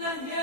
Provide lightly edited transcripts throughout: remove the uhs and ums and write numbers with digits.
يا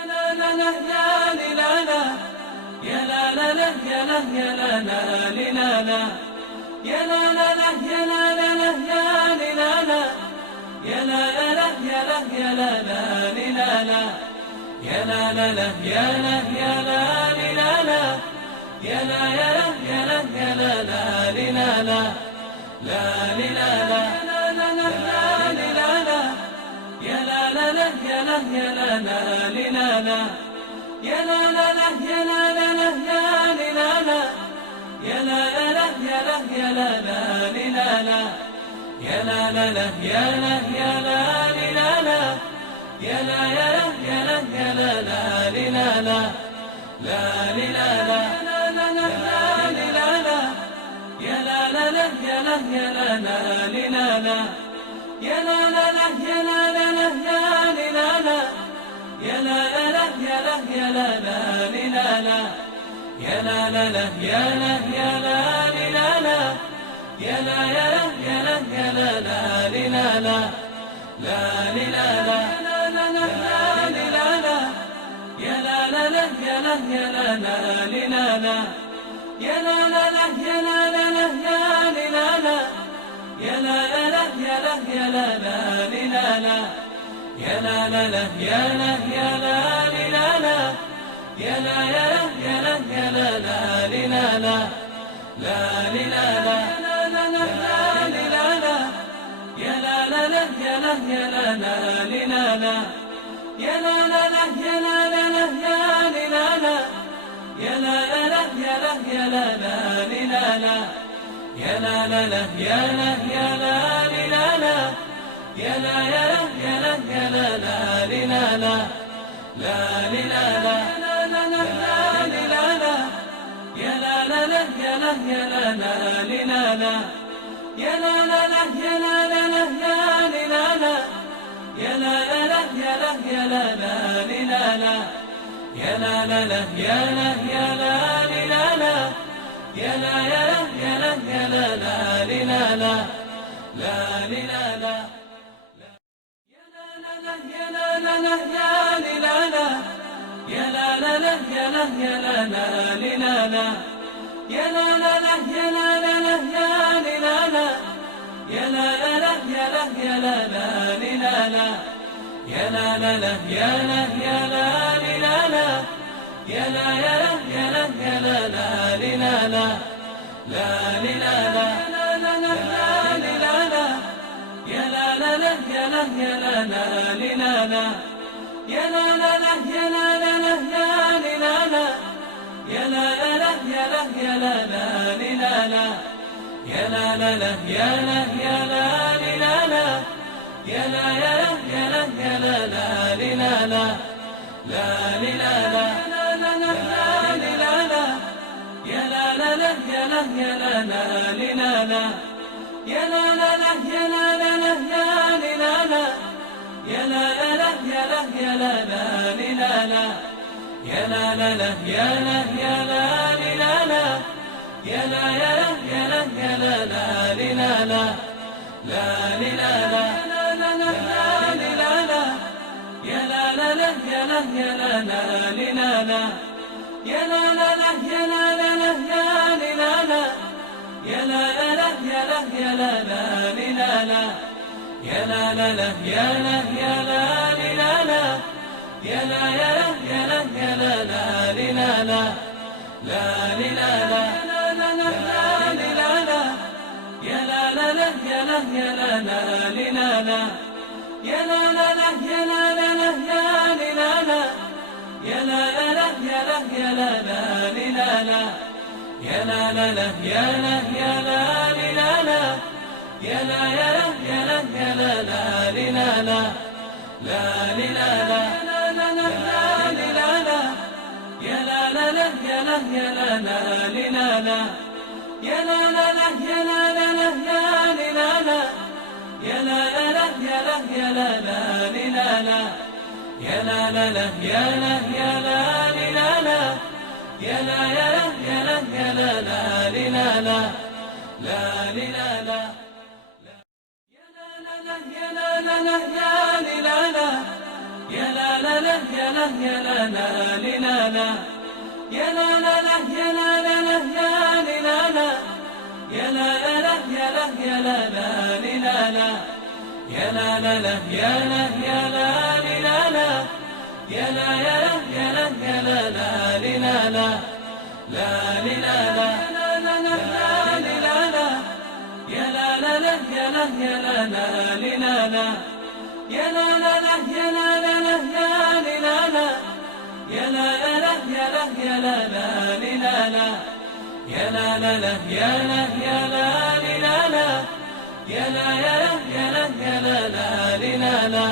لا لا يا لا يا لا لا لا لا يا لا لا لا يا لا لا لا يا لا لا يا لا يا لا يا لا يا لا لا لا يا لا يا لا لا يا لا يا لا يا لا يا لا لا لا لا لا لا لا يا لا لا لا يا لا يا لا لا لا يا لا لا لا يا لا لا لا لا يا لا لا لا يا لا يا لا لا لا يا لا لا لا يا لا يا لا لا يا لا يا لا يا لا يا لا يا لا لا